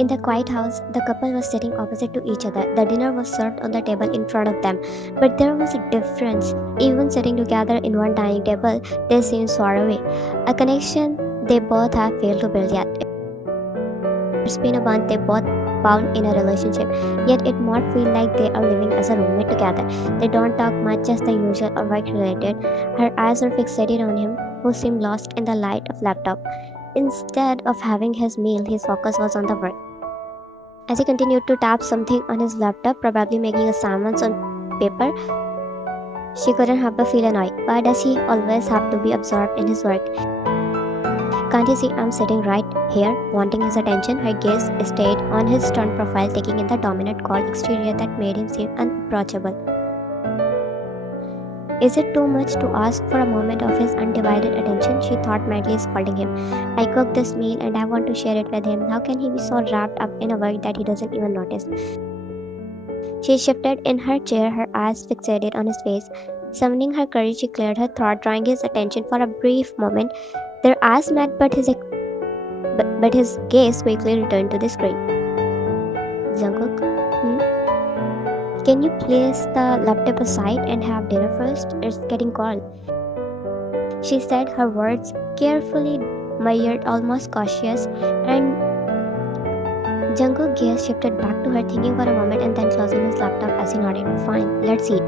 In the quiet house, the couple was sitting opposite to each other. The dinner was served on the table in front of them. But there was a difference. Even sitting together in one dining table, they seemed far away. A connection they both have failed to build yet. It's been a month they both bound in a relationship, yet it might feel like they are living as a roommate together. They don't talk much, just the usual or work related. Her eyes are fixated on him, who seemed lost in the light of laptop. Instead of having his meal, his focus was on the work. As he continued to tap something on his laptop, probably making assignments on paper, she couldn't help but feel annoyed. Why does he always have to be absorbed in his work? Can't you see I'm sitting right here, wanting his attention? Her gaze stayed on his stern profile, taking in the dominant cold exterior that made him seem unapproachable. Is it too much to ask for a moment of his undivided attention? She thought, madly scolding him. I cooked this meal and I want to share it with him. How can he be so wrapped up in a work that he doesn't even notice? She shifted in her chair, her eyes fixated on his face. Summoning her courage, she cleared her throat, drawing his attention for a brief moment. Their eyes met, but his gaze quickly returned to the screen. Jungkook, can you place the laptop aside and have dinner first? It's getting cold. She said, her words carefully measured, almost cautious, and Jungkook's gaze shifted back to her, thinking for a moment and then closing his laptop as he nodded. Fine, let's eat.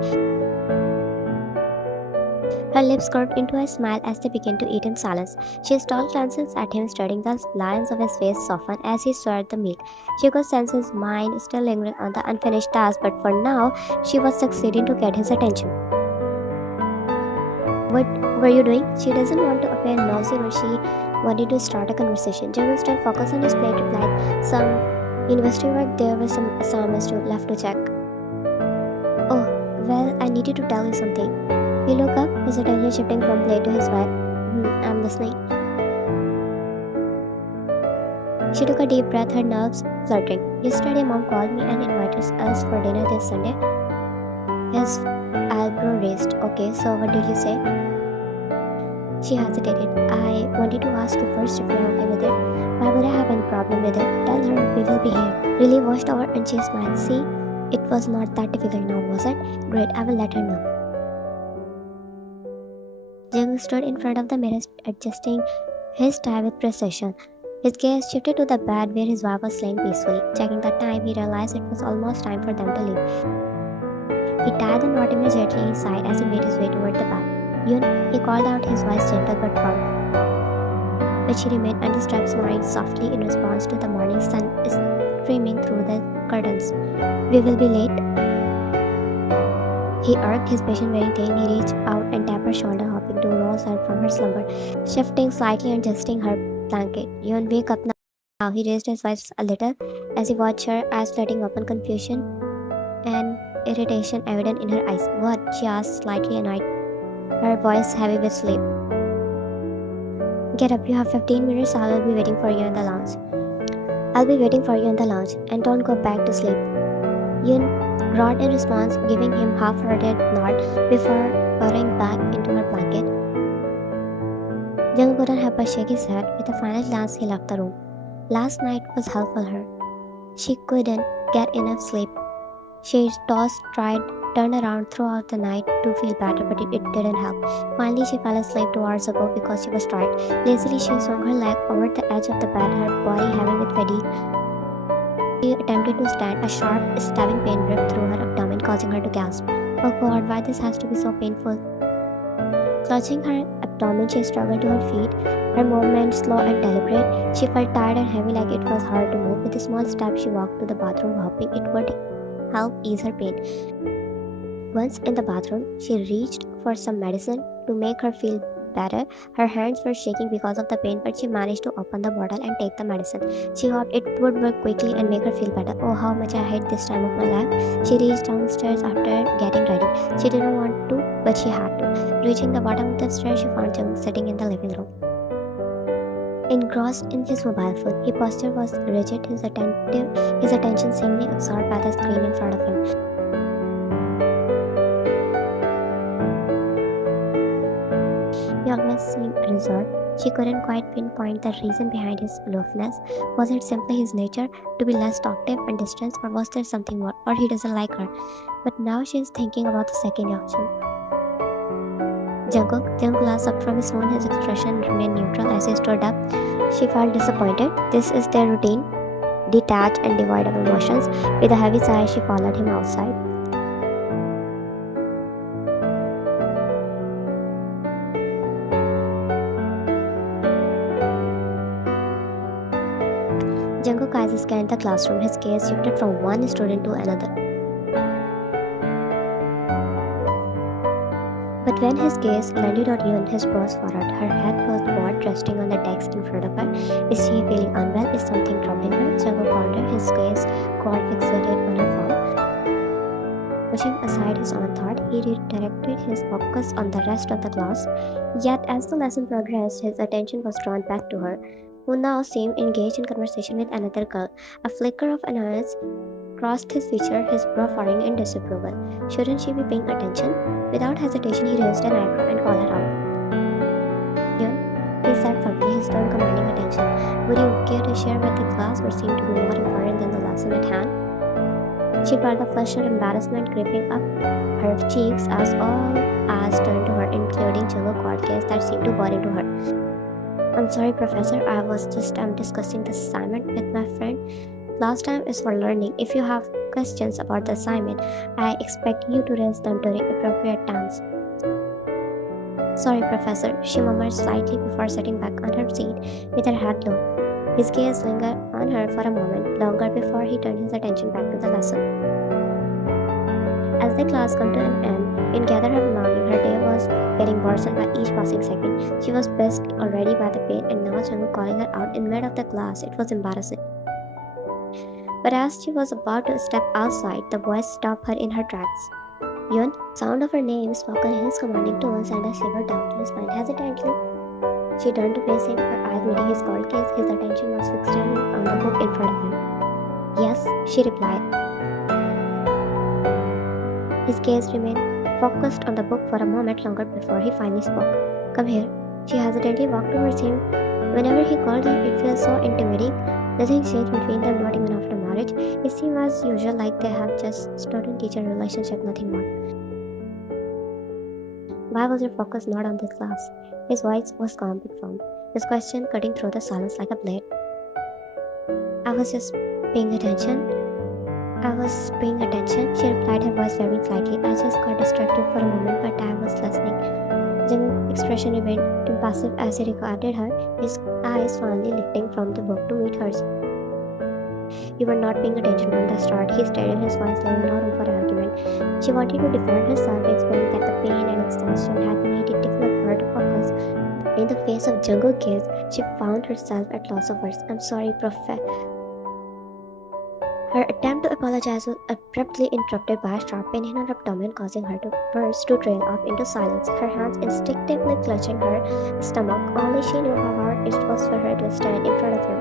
Her lips curved into a smile as they began to eat in silence. She stole glances at him, studying the lines of his face soften as he swallowed the meal. She could sense his mind still lingering on the unfinished task, but for now, she was succeeding to get his attention. What were you doing? She doesn't want to appear nosy, but she wanted to start a conversation. Jungkook still focused on his plate, replied, some university work, there were some assignments left to check. Oh, well, I needed to tell you something. He looked up, his attention shifting from plate to his wife. I'm listening. She took a deep breath, her nerves fluttering. Yesterday, Mom called me and invited us for dinner this Sunday. His eyebrow raised. Okay, so what did you say? She hesitated. I wanted to ask you first if you're okay with it. Why would I have any problem with it? Tell her we will be here. Lily washed over and she smiled. See, it was not that difficult now, was it? Great, I will let her know. Jungkook stood in front of the mirror, adjusting his tie with precision. His gaze shifted to the bed where his wife was laying peacefully. Checking the time, he realized it was almost time for them to leave. He tied the knot immediately. He sighed as he made his way toward the bed. Yun, he called out, his voice gentle but firm. But she remained undisturbed, snoring softly in response to the morning sun streaming through the curtains. We will be late. He irked, his patient wearing thin. He reached out and tapped her shoulder, hoping to rouse her from her slumber, shifting slightly and adjusting her blanket. Yun, wake up now. He raised his voice a little as he watched her, eyes flooding open, confusion and irritation evident in her eyes. What? She asked, slightly annoyed, her voice heavy with sleep. Get up, you have 15 minutes. I will be waiting for you in the lounge. I'll be waiting for you in the lounge, and don't go back to sleep. Yun roared in response, giving him half-hearted nod before burrowing back into her blanket. Jungkook couldn't help but shake his head. With a final glance, he left the room. Last night was hell for her. She couldn't get enough sleep. She tossed, tried, turned around throughout the night to feel better, but it didn't help. Finally, she fell asleep 2 hours ago because she was tired. Lazily, she swung her leg over the edge of the bed, her body heavy with fatigue. She attempted to stand. A sharp, stabbing pain ripped through her abdomen, causing her to gasp. Oh God, why this has to be so painful? Clutching her abdomen, she struggled to her feet, her movement slow and deliberate. She felt tired and heavy, like it was hard to move. With a small step, she walked to the bathroom, hoping it would help ease her pain. Once in the bathroom, she reached for some medicine to make her feel better. Her hands were shaking because of the pain, but she managed to open the bottle and take the medicine. She hoped it would work quickly and make her feel better. Oh, how much I hate this time of my life. She reached downstairs after getting ready. She didn't want to, but she had to. Reaching the bottom of the stairs, she found Jungkook sitting in the living room. Engrossed in his mobile phone, his posture was rigid, his attention seemingly absorbed by the screen in front of him. He almost seemed reserved. She couldn't quite pinpoint the reason behind his aloofness. Was it simply his nature to be less talkative and distant, or was there something more, or he doesn't like her? But now she is thinking about the second option. Jungkook then glanced up from his phone. His expression remained neutral as he stood up. She felt disappointed. This is their routine, detached and devoid of emotions. With a heavy sigh, she followed him outside. Jungkook's eyes scanned the classroom. His gaze shifted from one student to another. But when his gaze landed on Yoon, his brows furrowed. Her head was bowed, resting on the desk in front of her. Is she feeling unwell? Is something troubling her? Jungkook pondered, his gaze got fixated on her phone. Pushing aside his own thought, he redirected his focus on the rest of the class. Yet, as the lesson progressed, his attention was drawn back to her, who now seemed engaged in conversation with another girl. A flicker of annoyance crossed his feature, his brow furrowing in disapproval. Shouldn't she be paying attention? Without hesitation, he raised an eyebrow and called her out. Here, he said firmly, his tone commanding attention. Would you care to share with the class what seemed to be more important than the lesson at hand? She felt the flush and embarrassment creeping up her cheeks as all eyes turned to her, including Jungkook's cold gaze that seemed to bore into her. I'm sorry, Professor. I was just discussing this assignment with my friend. Last time is for learning. If you have questions about the assignment, I expect you to raise them during appropriate times. Sorry, Professor, she murmured slightly before sitting back on her seat with her head low. His gaze lingered on her for a moment longer before he turned his attention back to the lesson. As the class came to an end, Yoon gathered her belongings. Her day was getting worsened by each passing second. She was pissed already by the pain, and now Jungkook calling her out in mid of the class. It was embarrassing. But as she was about to step outside, the voice stopped her in her tracks. Yoon, sound of her name spoken in his commanding tone sent a shiver down to his spine. Hesitantly, she turned to face him, her eyes meeting his cold gaze. His attention was fixed on the book in front of him. Yes, she replied. His gaze remained focused on the book for a moment longer before he finally spoke. Come here. She hesitantly walked towards him. Whenever he called her, it felt so intimidating. Nothing changed between them, not even after marriage. It seemed as usual, like they had just student-teacher relationship, nothing more. Why was your focus not on this class? His voice was calm but firm, his question cutting through the silence like a blade. I was just paying attention. She replied, her voice varying slightly. I just got distracted for a moment, but I was listening. Jungkook's expression remained impassive as he regarded her, his eyes finally lifting from the book to meet hers. You were not paying attention from the start, he stated, his voice leaving no room for argument. She wanted to defend herself, explaining that the pain and exhaustion had made it difficult for her to focus. In the face of Jungkook's gaze, she found herself at loss of words. I'm sorry, Her attempt to apologize was abruptly interrupted by a sharp pain in her abdomen, causing her to burst to trail off into silence, her hands instinctively clutching her stomach. Only she knew how hard it was for her to stand in front of him.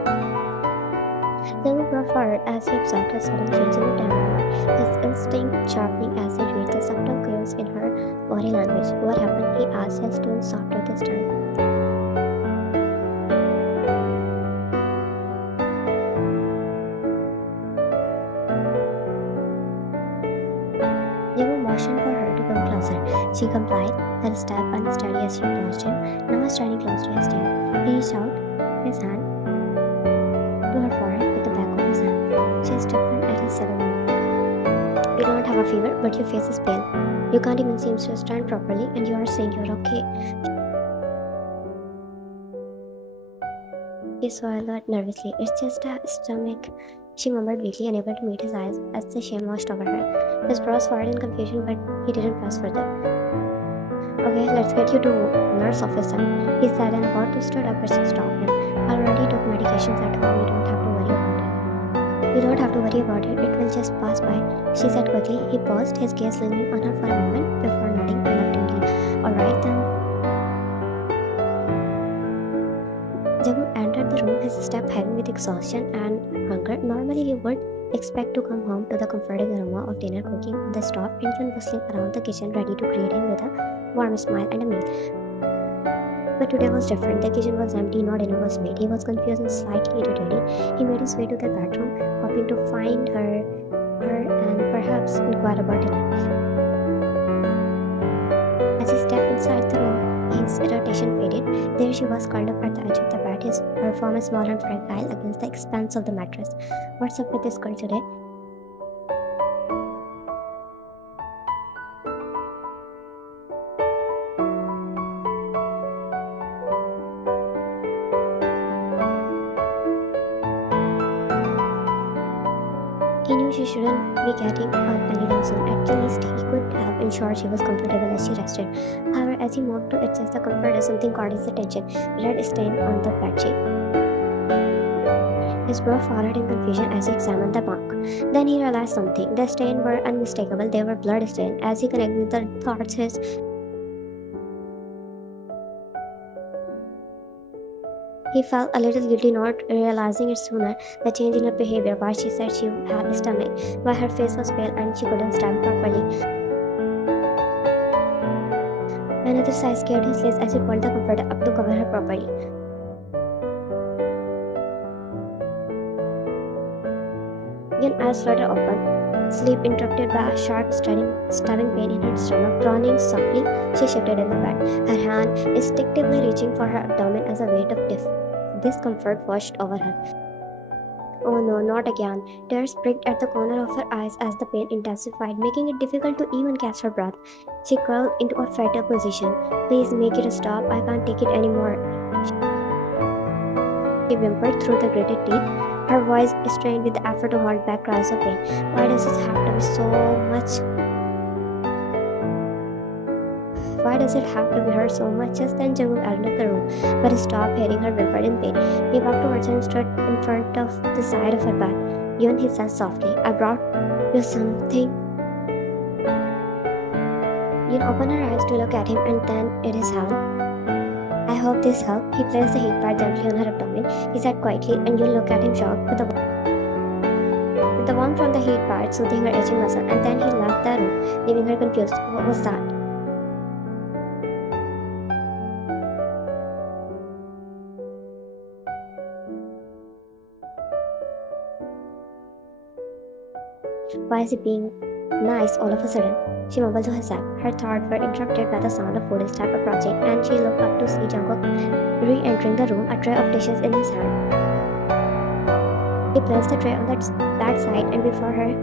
Jungkook moved forward as he observed a sudden change in the dynamic, his instinct sharpening as he read the subtle cues in her body language. What happened? He asked, his tone softer this time. Jungkook motioned for her to come closer. She complied, her step unsteady as she approached him, now standing close to his chair. He reached out his hand to her forehead with the back of his hand. She stiffened at his sudden move. You don't have a fever, but your face is pale. You can't even seem to stand properly, and you are saying you're okay. He swallowed nervously. It's just a stomach. She murmured weakly, unable to meet his eyes as the shame washed over her. His brows furrowed in confusion, but he didn't press further. Okay, let's get you to nurse office then, he said, and about to stand up, but she stopped him. I already took medications at home. You don't have to worry about it. You don't have to worry about it. It will just pass by, she said quickly. He paused, his gaze lingering on her for a moment before nodding reluctantly. Alright then. Jungkook entered the room, his step heavy with exhaustion and hunger. Normally he would expect to come home to the comforting aroma of dinner cooking on the stove and Yoon bustling around the kitchen ready to greet him with a warm smile and a meal. But today was different. The kitchen was empty, no dinner was made. He was confused and slightly irritated. He made his way to the bedroom, hoping to find her and perhaps inquire about dinner. As he stepped inside the room, his irritation faded. There she was, curled up at the edge of the bed, her form small and fragile against the expanse of the mattress. What's up with this girl today? He knew she shouldn't be getting up anytime soon. At least he could have ensured she was comfortable as she rested. However, as he moved to adjust the comforter, something caught his attention. Red stain on the bedsheet. His brow furrowed in confusion as he examined the bunk. Then he realized something. The stains were unmistakable. They were blood stains. As he connected the thoughts, he felt a little guilty not realizing it sooner. The change in her behavior, why she said she had a stomach, why her face was pale and she couldn't stand properly. Another sigh scared his lips as he pulled the comforter up to cover her properly. Young eyes fluttered open, sleep interrupted by a sharp stabbing pain in her stomach. Groaning softly, she shifted in the bed, her hand instinctively reaching for her abdomen as a weight of discomfort washed over her. Oh no, not again. Tears pricked at the corner of her eyes as the pain intensified, making it difficult to even catch her breath. She curled into a fetal position. Please make it stop. I can't take it anymore. She whimpered through the gritted teeth, her voice strained with the effort to hold back cries of pain. Why does it have to be so much? Why does it have to be hurt so much? Just then Jungkook entered the room, but he stopped hearing her whimper in pain. He walked towards her and stood in front of the side of her bed. Yoon, he said softly, I brought you something. Yoon opened her eyes to look at him and then at his hand. I hope this helped. He placed the heat pad gently on her abdomen. He said quietly, and Yoon looked at him shocked with the warmth from the heat pad soothing her itching muscle, and then he left the room, leaving her confused. What was that? Why is he being nice all of a sudden? She mumbled to herself. Her thoughts were interrupted by the sound of footsteps approaching, and she looked up to see Jungkook re-entering the room, a tray of dishes in his hand. He placed the tray on that side and before her,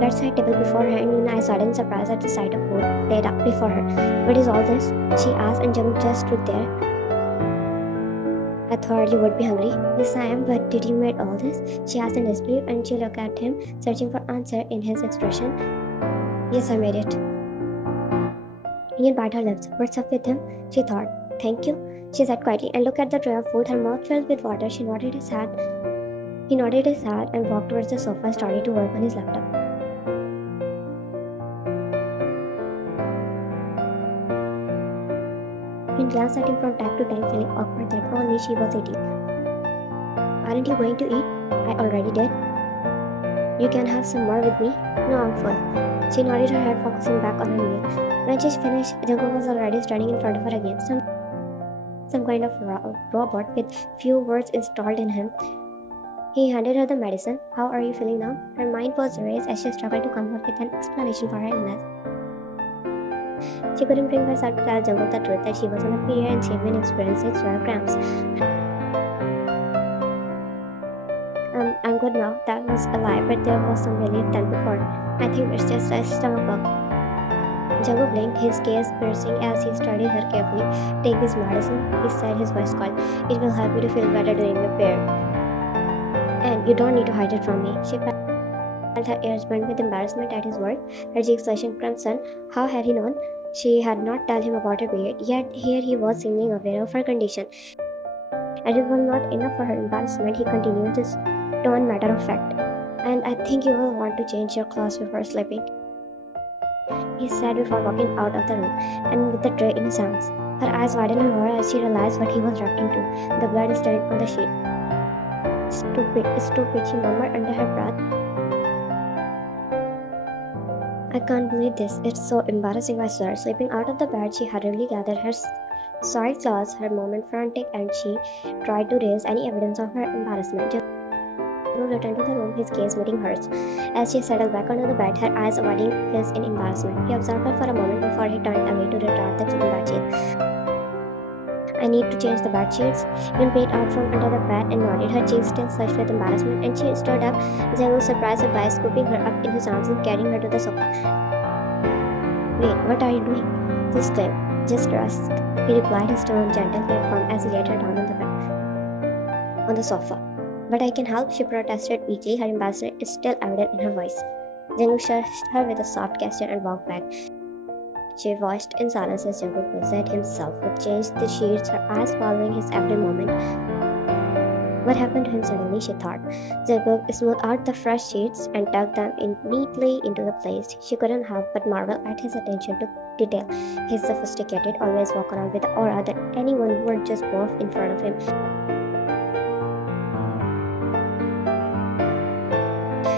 that side table before her, and Yuna sighed in surprise at the sight of food laid up before her. What is all this? She asked, and Jungkook just stood there. I thought you would be hungry. Yes, I am, but did you make all this? She asked in disbelief, and she looked at him, searching for answer in his expression. Yes, I made it. Ian bit her lips. What's up with him? She thought. Thank you, she said quietly, and looked at the tray of food, her mouth filled with water. He nodded his head and walked towards the sofa, starting to work on his laptop. He glanced at him from time to time, feeling awkward that only she was eating. Aren't you going to eat? I already did. You can have some more with me? No, I'm full. She nodded her head, focusing back on her meal. When she finished, Jungkook was already standing in front of her again, some kind of robot with few words installed in him. He handed her the medicine. How are you feeling now? Her mind was raised as she struggled to come up with an explanation for her illness. She couldn't bring herself to tell Jungkook the truth that she was on a period and she had been experiencing severe cramps. I'm good now. That was a lie, but there was some relief than before. I think it's just a stomach bug. Jungkook blinked, his gaze piercing as he studied her carefully. Take this medicine, he said, his voice called. It will help you to feel better during the period. And you don't need to hide it from me. She felt her ears burn with embarrassment at his word, her cheeks flushing crimson. How had he known? She had not told him about her period, yet here he was seeming aware of her condition. As it was not enough for her embarrassment, he continued his tone matter of fact. And I think you will want to change your clothes before sleeping, he said before walking out of the room, and with the tray in his hands. Her eyes widened in horror as she realized what he was referring to. The blood stained on the sheet. Stupid, she murmured under her breath. I can't believe this. It's so embarrassing, I swear. Slipping out of the bed, she hurriedly gathered Sorry, Claus, her moment frantic, and she tried to raise any evidence of her embarrassment. Jungkook returned to the room, his gaze meeting hers. As she settled back under the bed, her eyes avoiding his in embarrassment, he observed her for a moment before he turned away to retard the clean bedsheet. I need to change the bed sheets. Yun peeked out from under the bed and nodded, her cheeks still flushed with embarrassment, and she stood up. Jungkook surprised her by scooping her up in his arms and carrying her to the sofa. Wait, what are you doing? She exclaimed. Just rest, he replied, his tone gentle yet firm as he laid her down on the sofa. But I can help, she protested weakly, her embarrassment is still evident in her voice. Jungkook shushed her with a soft gesture and walked back. She watched in silence as Jungkook busied himself would change the sheets, her eyes following his every movement. What happened to him suddenly, she thought. Jungkook smoothed out the fresh sheets and tucked them neatly into the place. She couldn't help but marvel at his attention to detail. His sophisticated, always walk around with the aura that anyone would just move in front of him.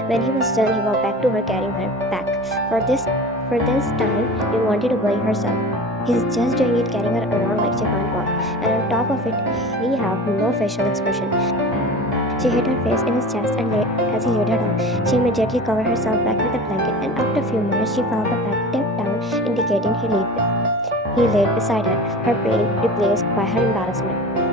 When he was done, he walked back to her, carrying her back. For this time, he wanted to blame herself. He's just doing it, carrying her around like she can't walk. And on top of it, he had no facial expression. She hid her face in his chest, and as he laid her down, she immediately covered herself back with a blanket, and after a few minutes, she felt the bed tip down, indicating he laid beside her, her pain replaced by her embarrassment.